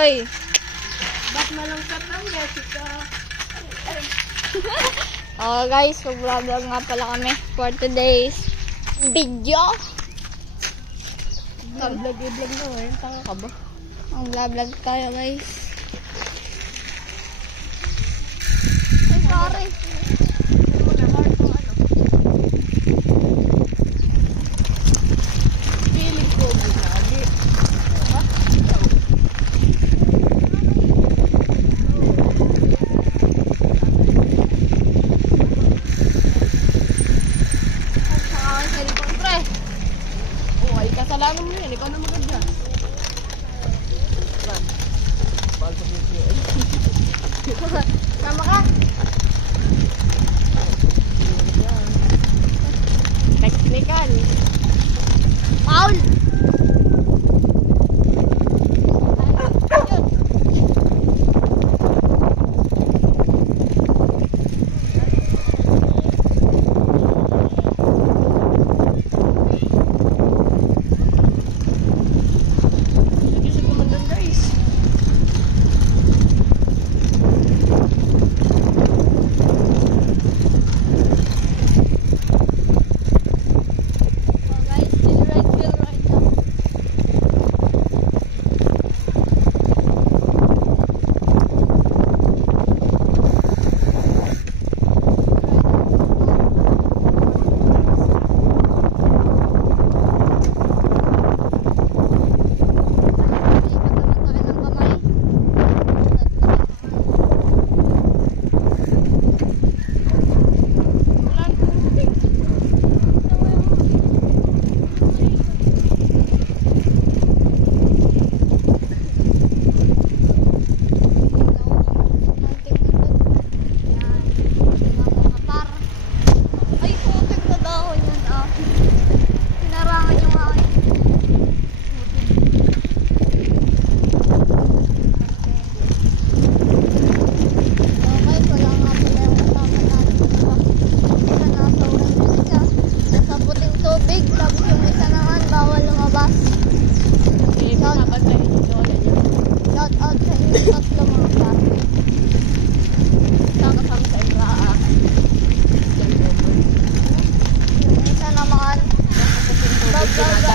Oy. Ba't malangkat ang Jessica? Oh guys, mag-vlog nga pala kami for today's video. Vlog na ngayon. Tanga ka ba? Ang vlog tayo guys. Ay, sorry. Feeling ko grabe. Ay, kasalanan mo yan. Ikaw na maganda. Sama ka? Technical. Paul!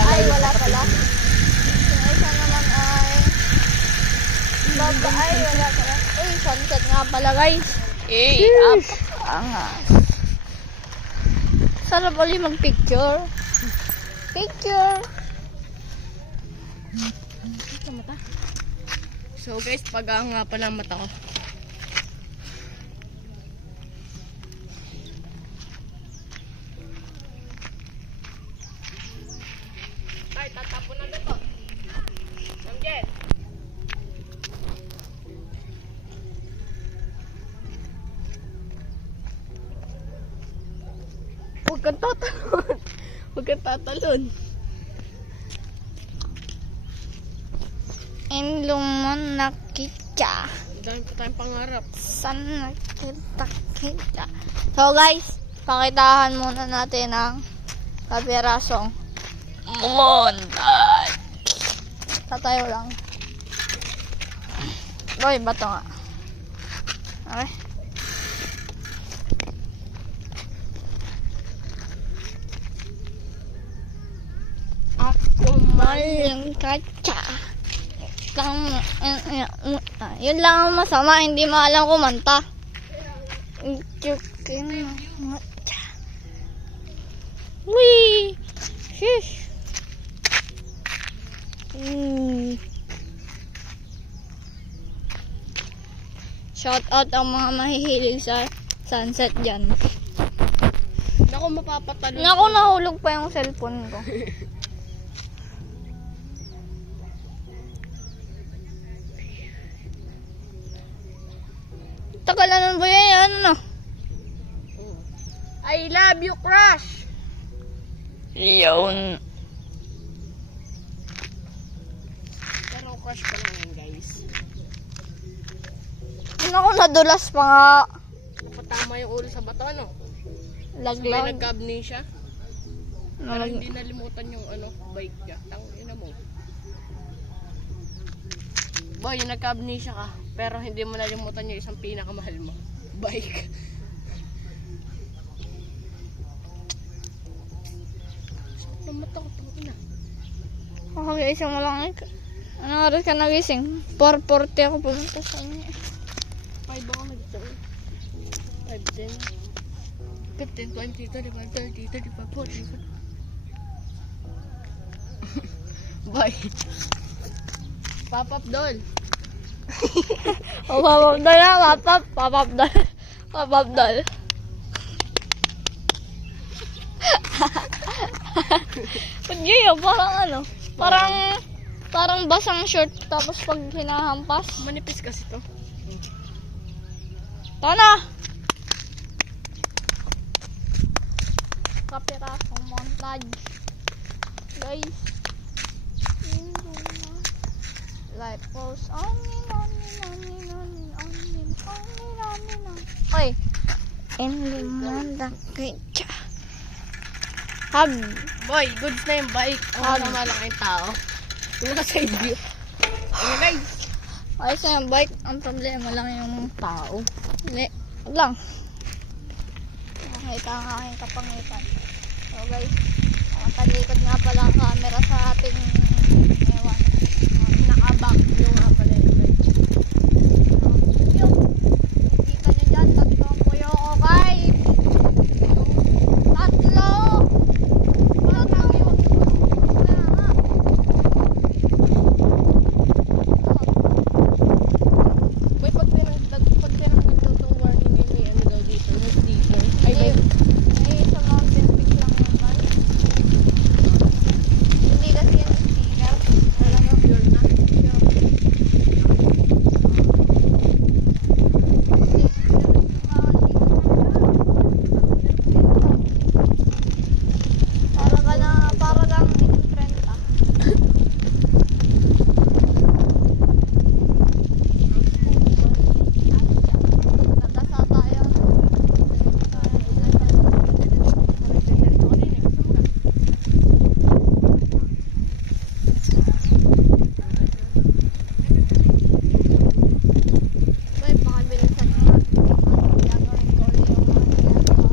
Ay, wala pala. Yung isa naman ay ay, wala pala. Uy, sunset nga pala guys. Up. Angas. Sarap ulit mag-picture. Picture. Mata. So guys, pag-anga pa lang mata ko. Ay, tatapon na dito. Samjet. Huwag kang tatalon. Huwag kang tatalon. Inlumon nakita. Dahil pa tayong pangarap. Saan nakita-kita? So guys, pakitahan muna natin ang kapirasong montage. Tatayo lang. Boy, bato nga. Okay. Ako maling kacha. Yun lang ang masama, hindi maalam kumanta. Wee! Shish! Shout out ang mga mahihilig sa sunset dyan. Naku, mapapatalo. Naku, nahulog pa yung cellphone ko. Tagalanan ba yan? Ano na? I love you, crush! Yun. Pero crush pa lang yan, guys. Naku, nadulas pa nga. Napatama yung ulo sa bato, ano? Laglag. May nagka-amnesia. Pero hindi nalimutan yung bike niya. Tangina mo. Boy, yung nagka-amnesia ka, pero hindi mo nalimutan yung isang pinakamahal mo. Bike. Namata ko pang ina. Kakagising mo lang. Anong oras ka nagising? 4:40 ako pumunta sa inyo. 5 ako nag-turn. 5, 10, 15, 20, 25, 30, 35, 40. Boy. Pop-up doll. O, papap doll na, papap doll. Papap doll. Pag-gayo, parang ano, parang basang short tapos pag hinahampas. Manipis kasi to. Tana! Kapirasong montage. Guys. Life goes on and on and on and on and on and on and on. Oy! Enlimanda kaya. Hug! Boy, goods na yung bike. Ang malaking tao. Yung side view. Ano guys? Ayos na yung bike. Ang problema lang yung tao. Hindi. Wag lang. Nakita ang aking kapangitan. So guys, nakatalikod nga pala ang camera sa ating ewan. Naka-back yung nga pala yung guys. Kita nyo dyan, tatlong puyo ko guys. Tatlo! Boy, pag tinanggal daw itong warning yun, may ano daw dito. Not dito. Ay, boy. Ay, sa mountain peak lang yun guys. Hindi kasi yung sticker. Talagang Pure na. Para lang in-front ah. Nagkasa tayo. Boy, baka bilisan mo. Gagawin ko ulit yung mga ginagawa.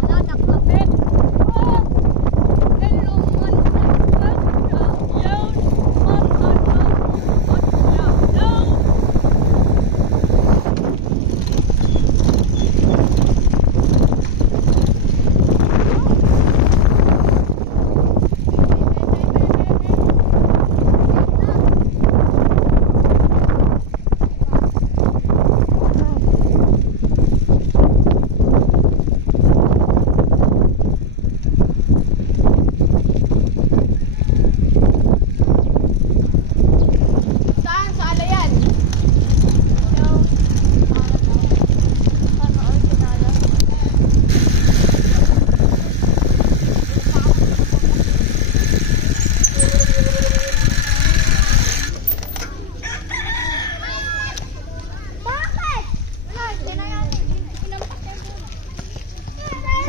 Wala, naklapit. Oh! Hello, man. Saan? Sa alayan?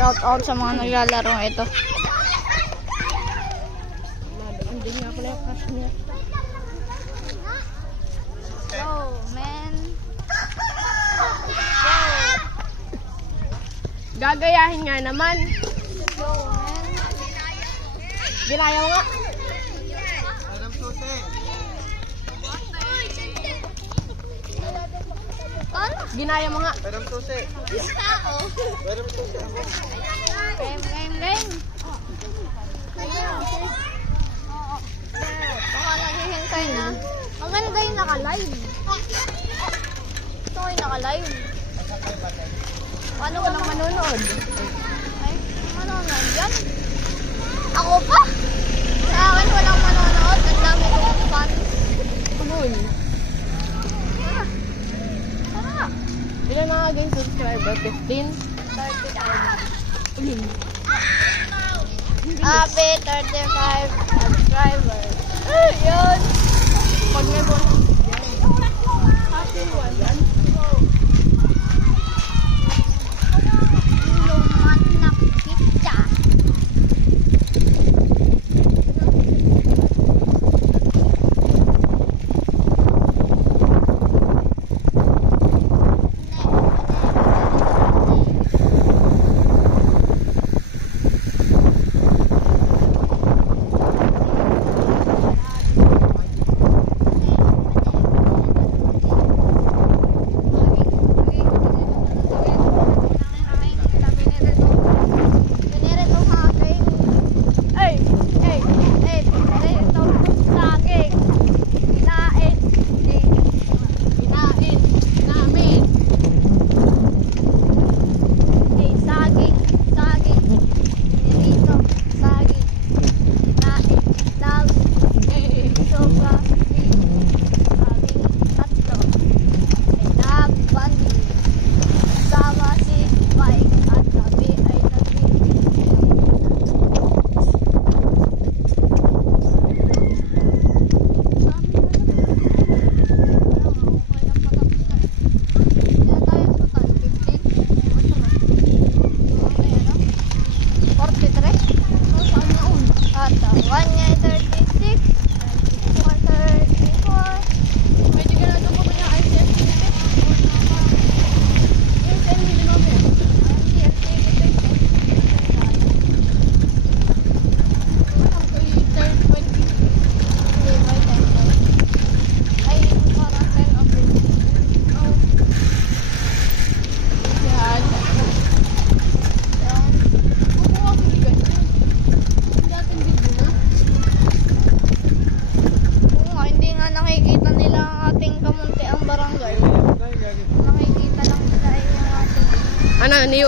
Shout out sa mga naglalaro ito. Hindi nga pala yung cash niya. Go, man. Gagayahin nga naman. Go, man. Ginaya mo nga. Ano? Ginaya mo nga. Tao. Game. Oo. Baka naghihintay na. Maganda yung naka-live. Ito yung naka-live. Paano walang manonood? Ay, manonood yan? Ako pa? Sa akin walang manonood. Ang dami kong fans. Kumul. Tara nga. Ilan na nga game subscriber? 15? 35. Ulin. Happy 35 subscribers. Yun. Pag nag-1 happy 1 yan.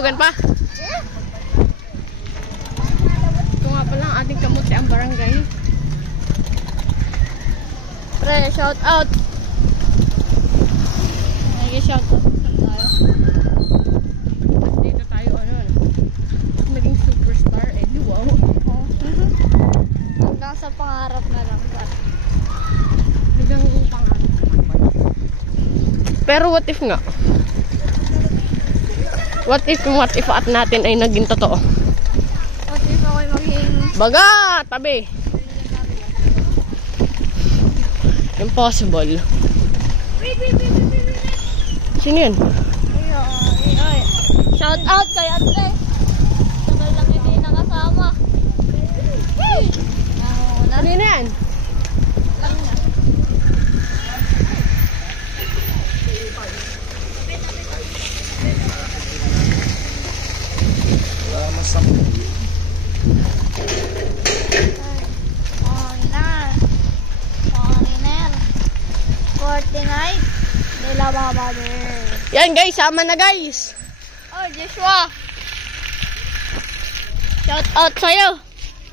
hulugan pa. Ito nga pala ang ating kamuti ang barangay. Pre, shout out. Nag-shout out tayo. Dito tayo, ano, naging superstar, eh, di wow. Oh. Hanggang sa pangarap na lang. Hanggang pangarap. Pero what if nga? What if at natin ay naging totoo? What if ako'y maging... Baga! Tabi! Impossible. Sino yun? Ay. Shout out kay Andres. Tagal lang hindi nakasama. Ano yan? Fortnite. Nila babader. Yan guys, sama na guys. Oh, Joshua. Shout out sa'yo.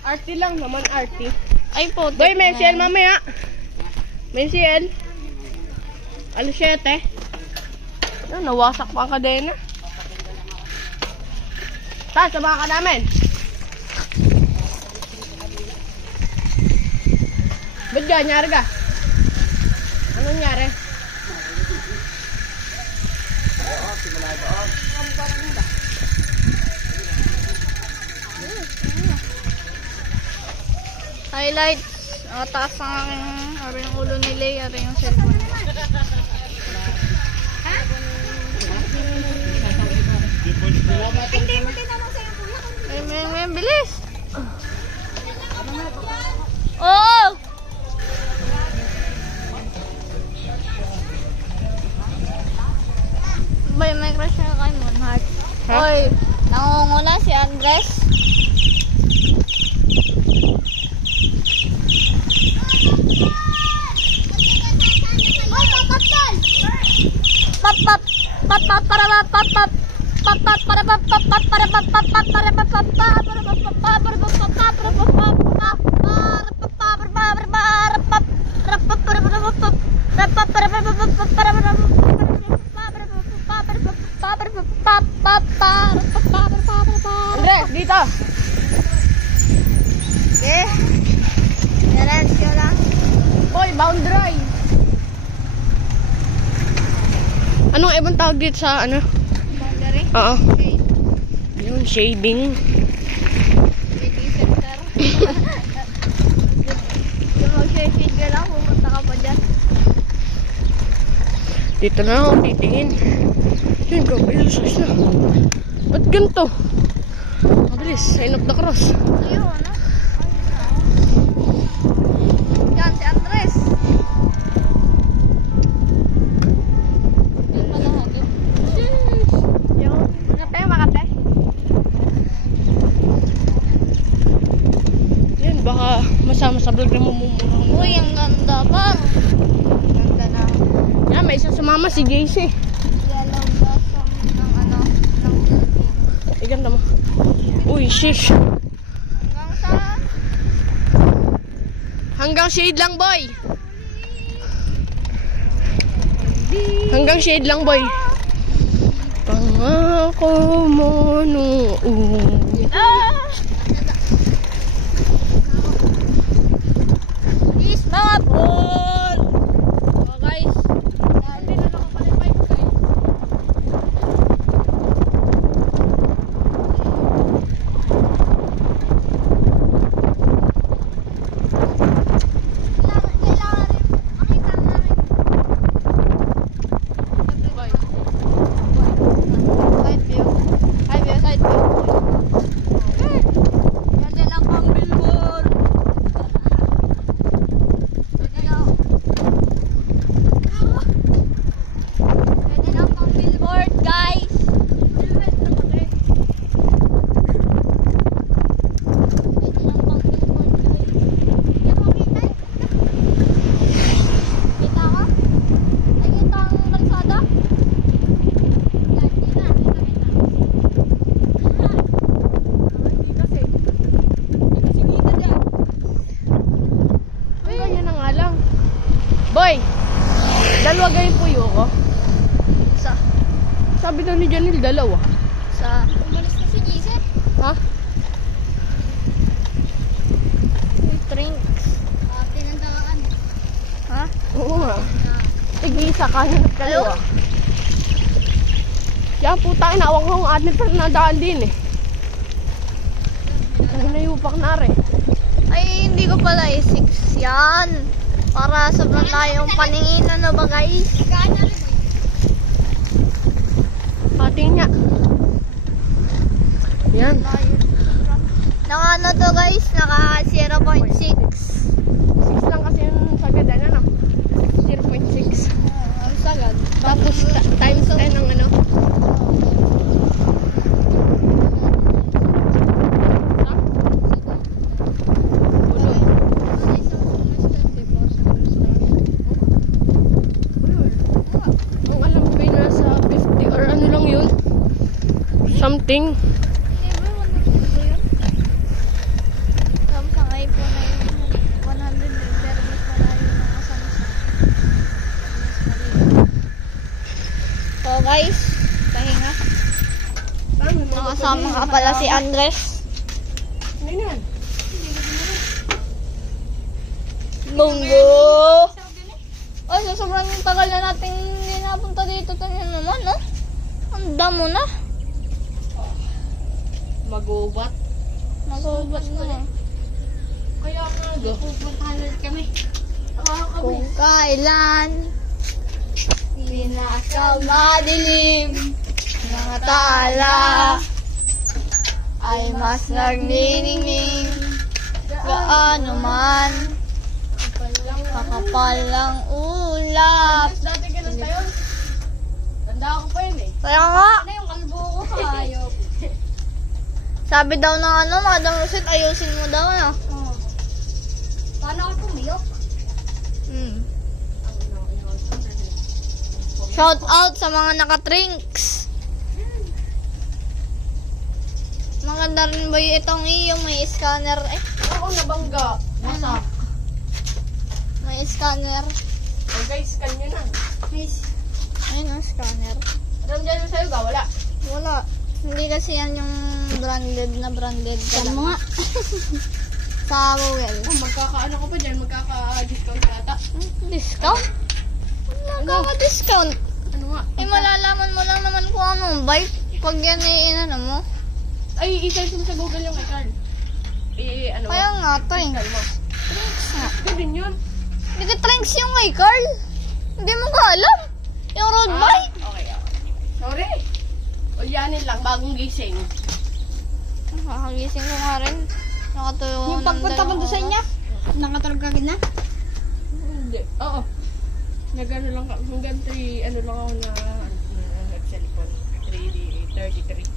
Arty lang naman, arty. Ay po. Boy, may CL mamaya. May CL. Alas 7. Ano, nawasak pa ang kadena. Ta, sama ka namin. Ba't ganyari ka? Anong nangyari? Highlights. Taas ang aking ari yung ulo ni Lay, ari yung cellphone. May bilis. Oo. May crush na kay Monheart. Ha? Oy, nangunguna si Andres. Andres, dito. Okay. Diretso lang. Boy, boundary. Anong ibang tawag dito sa ano? Boundary. Oo. Okay. Yung shading. Waiting center. Yung mag-shade ka lang, pupunta ka pa dyan. Dito na ako titingin. Yun, mabilis na. Ba't ganito? Mabilis, sign of the cross. Ayun, ano? Yan, si Andres. Yan pala, hagod. Yung, Makate, Makate. Yan, baka masama sa vlog na mumumurang. Uy, ang ganda pa. Ang ganda na. Yan, may isang sumama, si JC. Yellow blossom ng ano, ng Philippines. Ay, ganda mo. Uy, shish. Hanggang sa... Hanggang shade lang, boy. Hanggang shade lang, boy. Pangako mo noon. Peace, mga ball! So guys, hindi na nakapalipay ko guys. Kailangan rin makita namin. Side view. Side view, side daw ni Janil, dalawa. Sa... Umalis na si Giselle. Ha? Drinks. Pinandaan. Ha? Oo nga. Tig-isa ka, hinap kaliwa. Kaya puta, inawang ko ang atin pero nadaan din eh. Kaya nayupak na rin. Ay, hindi ko pala i-6 yan. Para sobrang tayong paningin. Ano ba guys? Pating niya. Yan. Naka ano to guys? Naka 0.6. 6 lang kasi yung sagad, ano? 0.6. Ang sagad. Tapos times 10 ang ano. Ang alam ko yung nasa 50 or ano lang yun. Something. Samsung iPhone na yun. 100 pero mas malayo mga Samsung. So guys, pahinga. Nakasama ka pala si Andres. Ano yan? Munggo! Ay, so sobrang tagal na natin hindi napunta dito. Tanyan naman, no? Ang damo na. Magubat. Magubat na. Kaya nga go. Pupuntahan ulit kami. Kung kailan pinakamadilim mga tala ay mas nagniningning gaano man kakapal ng ulap. Dati ganun tayo. Tanda ako pa yun eh. Kaya nga, Ano yung kalbo ko hayop? sabi daw ng ano, Madam Roset, ayusin mo daw na. Paano ako tumiyok? Shout out sa mga naka-drinks. Maganda rin ba itong iyo? May scanner eh. Oo, nabangga. Wasak. May scanner. Oh guys, kanya na. Ayun ang scanner. Ramdyan mo sa'yo ba? Wala. Wala. Hindi kasi yan yung branded na branded. Saan mo nga? Sa Rowell. Oh, magkakaano ko pa dyan? Magkaka-discount yata. Discount? Magkaka-discount. Ano nga? Eh, malalaman mo lang naman kung anong bike. Pag yan eh, inano mo. Ay, i-search mo sa Google yung kay Carl. Ano Kaya ba? nga to eh. Carl mo. Drinks nga. Ito din yun. Hindi drinks yung kay Carl. Hindi mo ka alam. Yung road bike. Okay. Sorry. Ulyanin lang, bagong gising. Kakagising ko nga rin. Nakatulog Yung pagpunta mo doon sa inyo, nakatulog ka na? Hindi. Oo. Nag-ano lang ako. Hanggang 3, ano lang ako na nag-cellphone. 3:33.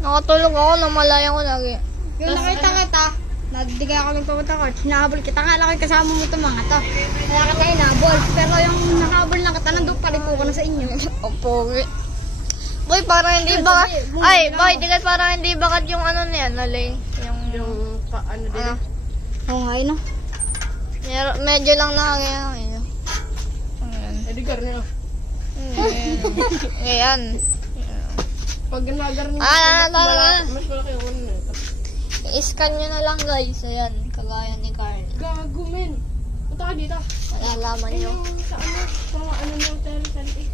Nakatulog ako, namalayan ko lagi. Yung nakita kita, nadigay ako ng pumunta ko, hinahabol kita nga lang kasama mo itong mga to. Kaya kita hinabol. Pero yung nakahabol na kita, nandun paliko ko na sa inyo. Opogi. Boy, parang hindi bakat. Ay, boy, digat parang hindi bakat yung ano niya, nalay. Yung ano din. Ano? Oo nga, yun. Medyo lang nakagaya ng inyo. Ayan. Edgar na. Ayan. Pag nagar niya, Ah, mas malaki yung ano nito. I-scan nyo na lang guys. Ayan, kagaya ni Carl. Gago, men. Punta ka dito. Malalaman nyo. Yung sa ano, sa ano ng Terry.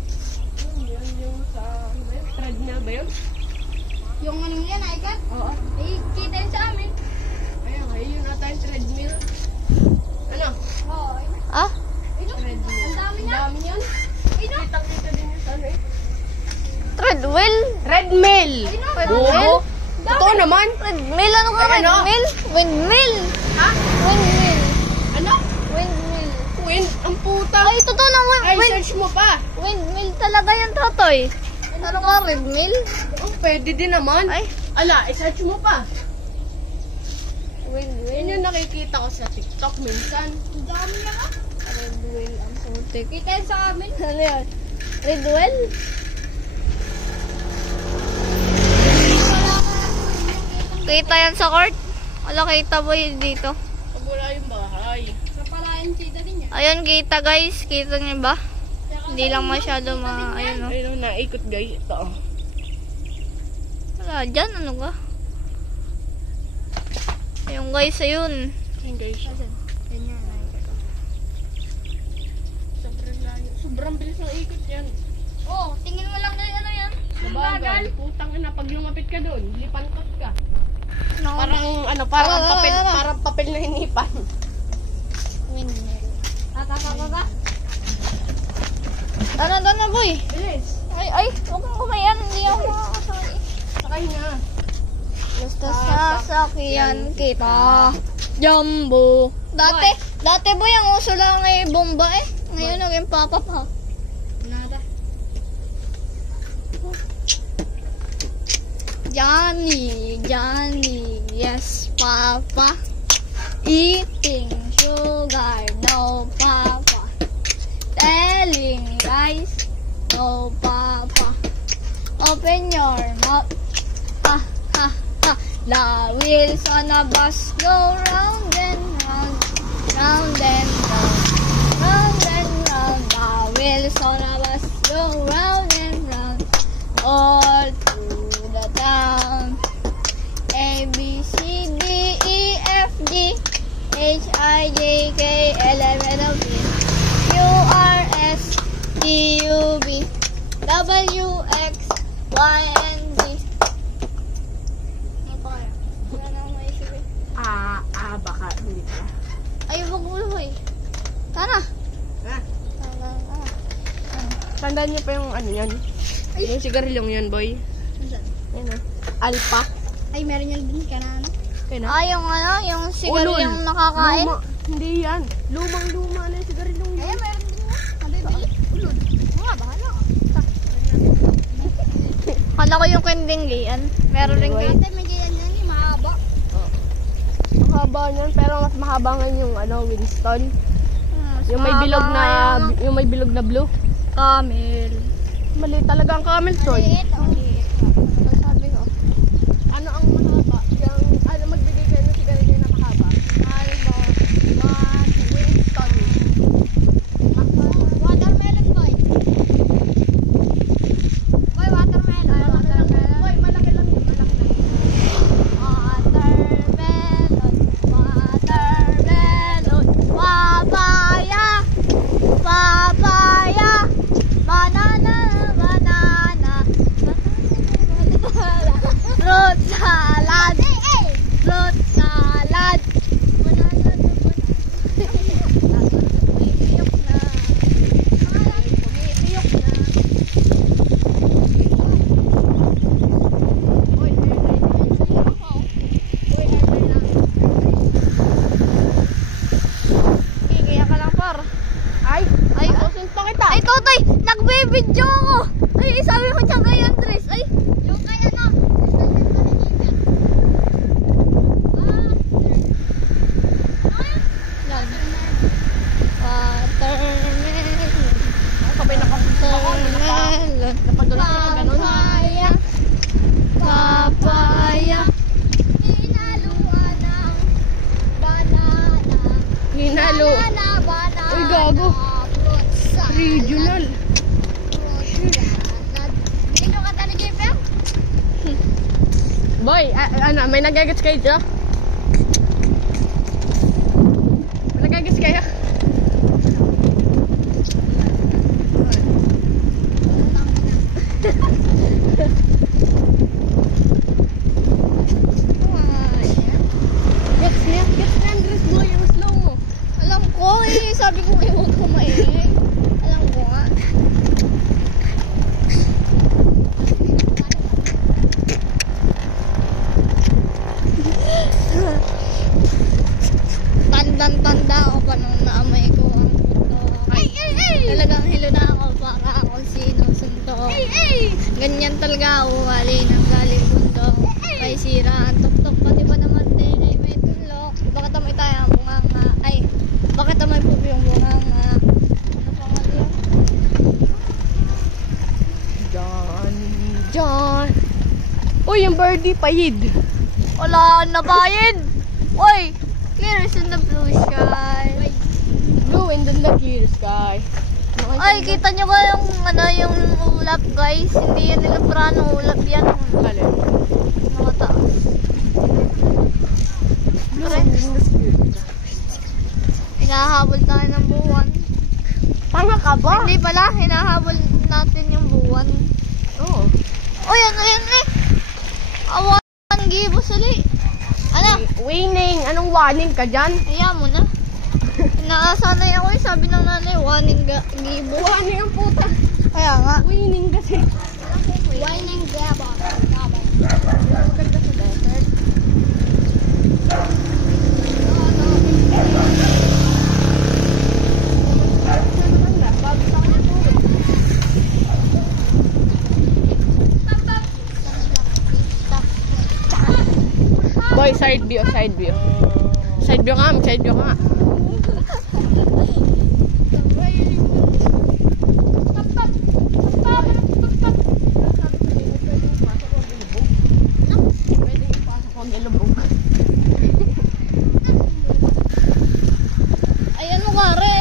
Yung sa, ano ba yun? Treadmill ba yun? Yung ano yan, Aikat? Oo. Ay, kita yun sa amin. Ayun, yun ata yung treadmill. Ano? Oo, ayun. Ah? Treadmill. Ang dami niya. Ang dami yan. Kitang-kita din yung sa ano eh. Treadmill? Treadmill! Treadmill? Totoo naman. Treadmill? Ano ka? Ay, ano? Treadmill? Windmill? Ha? Windmill. Ano? Windmill. Wind, ang puta. Ay, totoo na Ay, wind. search mo pa. Windmill talaga yan, Totoy. Ano ka, windmill? Oh, pwede din naman. Ay. Ala, i-search mo pa. Windmill. Yun yung nakikita ko sa TikTok minsan. Ang dami niya ka. Redwell, ang putik. Kita yun sa amin. Ano yan? Redwell? Kita yan sa court? Wala kita ba yun dito? Pag wala yung bahay. Sa palayan, kita din yan. Ayun, kita guys. Kita niyo ba? Hindi lang masyado ayun o. Ayun, naikot guys. Ito. Dyan, ano ka? Ayun guys, ayun. Ayun guys. Ganyan. Sobrang layo. Sobrang bilis ng ikot yan. Oh, tingin mo lang na ano yan. Mabagal. Putang ina, pag lumapit ka doon, lipantot ka. No. Parang papel, parang papel na hinipan. Windmill. Tata. Ano, boy? Bilis. Ay, huwag kang kumayan. Hindi ako makakasali. Sakay na. Basta sasakyan kita. Jumbo. Dati boy, ang uso lang ay bomba eh. Ngayon naging papa pa. Nada. Johnny, yes, papa. Eating sugar, no, papa. Telling lies, no, papa. Open your mouth, ha, ha, ha. The wheels on a bus go round and round, round and round, round and round. The wheels on a bus go round and round, all through the town. A, B, C, D, E, F, G, H, I, J, K, L, M, N, O, P, Q, R, S, T, U, V, W, X, Y, and Z. Ano pa kaya? Wala na akong maisip eh. Baka hindi pa. Ay, wag mo eh. Tara. Ah, Tara. tandaan niyo pa yung ano yan. Yung sigarilyong yan, boy. Saan? Yan ah. Alpa. Ay, meron yan din ka na ano? Kaya na. Yung ano, yung sigarilyo yung nakakain. Luma. Hindi yan. Lumang-luma na yung sigarilyong Ay, yan. meron din yan. Nabibili. Ulod. Mga bahala. Kala ko yung kendinglian. Meron rin kayo. Ate, may ganyan yan. Yung mahaba. Mahaba niyan, pero mas mahaba nga yung Winston. Yung may bilog na blue. Camel. Mali talaga ang camel toy. Maliit. Oh. Sabi ko. Ano ang mahaba? Yung magbigay kayo ng sigarilyo na mahaba. Winston. Watermelon, boy. Boy, watermelon. Boy, malaki lang yun. Malaki lang. Watermelon. Papaya. Papaya. Banana. Fruit salad. Fruit salad. Kaya ka lang par. Ay, Ay, susunod pa kita. Ay, Totoy! Nagbibidyo ako! Ay, sabi mo siya kay Andres. Ay, Yung kaya na. yan. Watermelon. Sabay nakapunta ako. Watermelon. Napadulas ko ganun. Papaya. Papaya. Hinaluan ng banana. Hinalo. Banana. Uy, gago. Fruit salad. Regional. Biling yung kanta ni Jeper? Boy, may nagagets kayo dito? May nagagets kayo? Gets niya, Andres boy, yung slow mo. Alam ko eh. Sabi ko eh, huwag ka maingay. Alam ko nga. Tandang-tanda ako pa nung naamay ko ang puto. Talagang hilo na ako para kung sino suntok. Ganyan talaga uwali ng galing bundok. May sira ang tuktok, pati ba naman din ay may tulok. Bakit amoy tayo ang bunganga? Ay, bakit amoy po yung bunganga? Ano pa nga yun? John. Uy, yung birdie payid. Wala na bayad! Uy! Clear is in the blue sky. Blue and then the clear sky. Ay, kita nyo ba yung, yung ulap guys? Hindi yan nila prano ulap yan. Alin? ba? Hindi pala, hinahabol natin yung buwan. Oo. Uy, ano yan eh? Awan gibo sali. Ano? Winning. Anong warning ka dyan? Kaya mo na. Nakasanay ako eh, sabi ng nanay, waning gibo. Warning ang puta. Kaya nga. Winning kasi. Wine and gabo. Maganda sa desert. Boy, side view, side view. Side view ka, side view ka. Ayan mo kare.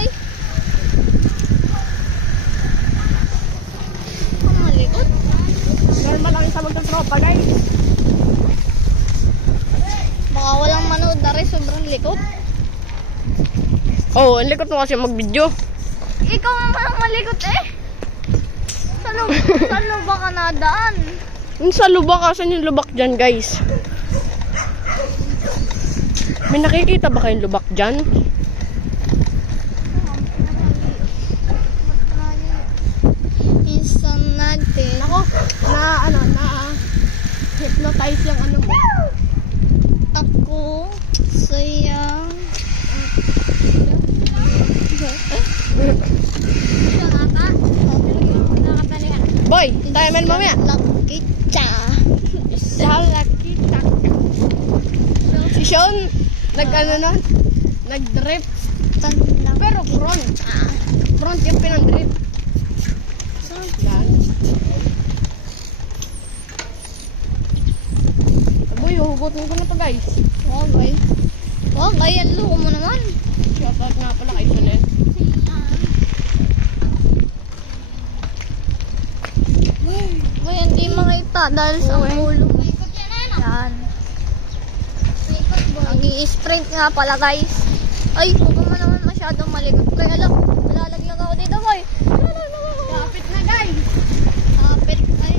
Ang malikot. Normal lang isa magkatropa, guys. Baka walang manood na rin, sobrang likot. Oh, ang likot mo kasi mag-video. Ikaw naman ang malikot eh. Saan ba ka nadaan? Yung sa lubak, asan yung lubak dyan, guys? May nakikita ba kayong lubak dyan? Minsan natin. Ako, hypnotize yung ano mo. Ako sayang. Boy, tayo man mamaya. Lucky cha. Salakita. Si Sean, nag-drift. Pero front. Front yung pinang-drift. Yan. Boy, hugutin ko na to, guys. Wagay. Wagay, ang loko mo naman. Shoutout nga pala kay Solen. May hindi makita dahil sa ulo mo. Yan. Nag-i-sprint nga pala guys. Ay, huwag mo naman masyadong malikot. Kaya alam, malalaglag ako dito boy. Kapit na, guys. Hapit. Ay.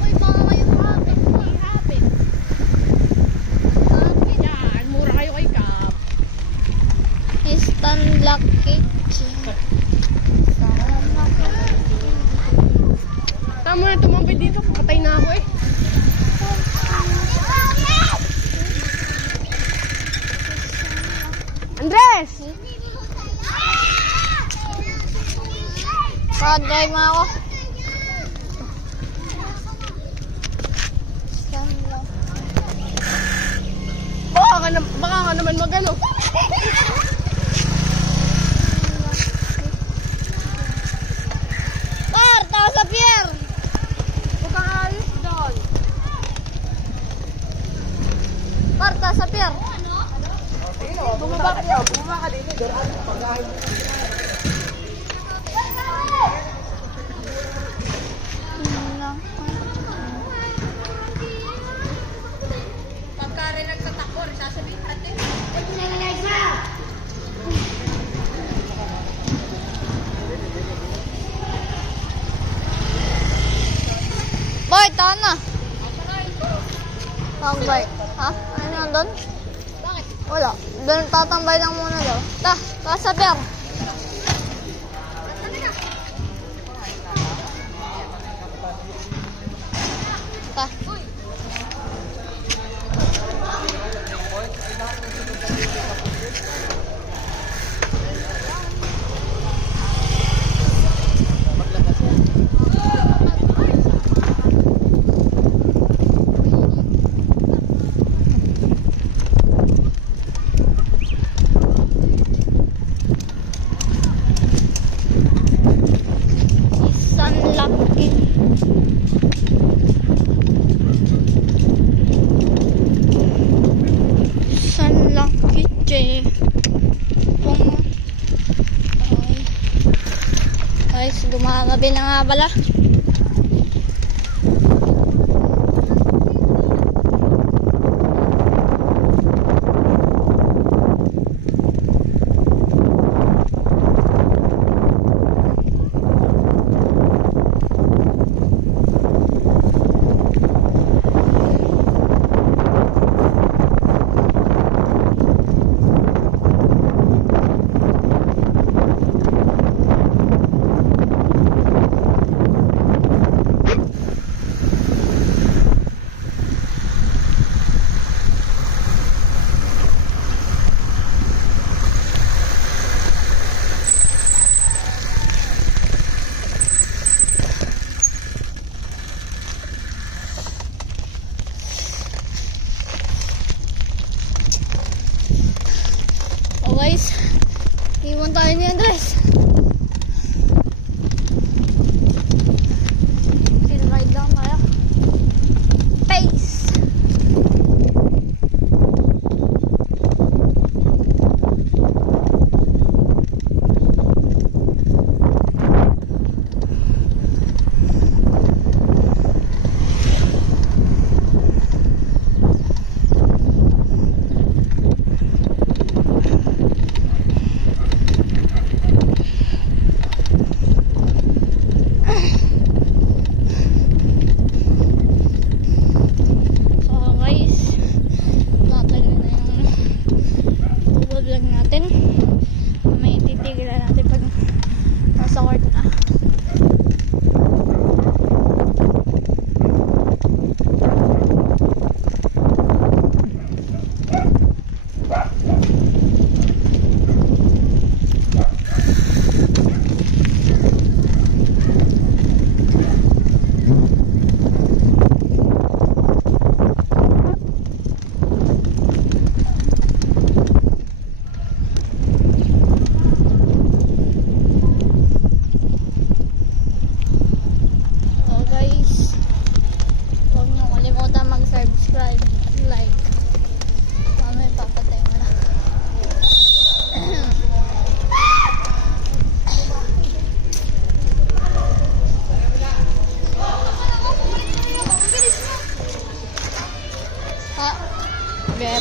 Uy, baka kayo hapit. Uy, hapit. Hapit. Yan, mura kayo kay Cap. Instant lucky. Tama na tumambay dito, patay na ako eh. Andres! Pa-drive mo ako. Baka ka naman magano. Par, tao sa pier. Huwag kang alis doon. Par, tao sa pier. Bumaba ka dito. Pagka rin nagtatakbo, sasabihin natin. Boy, tahan na. Tambay. Ha? Ano nandun? Bakit? Wala. Doon tatambay lang muna daw. Ta sa pier. Ta. Isang lucky. Isang lucky che. Guys, gumagabi na nga pala.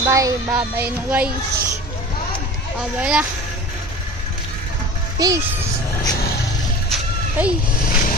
bye. Bye-bye na guys. Bye-bye na. Peace. Peace.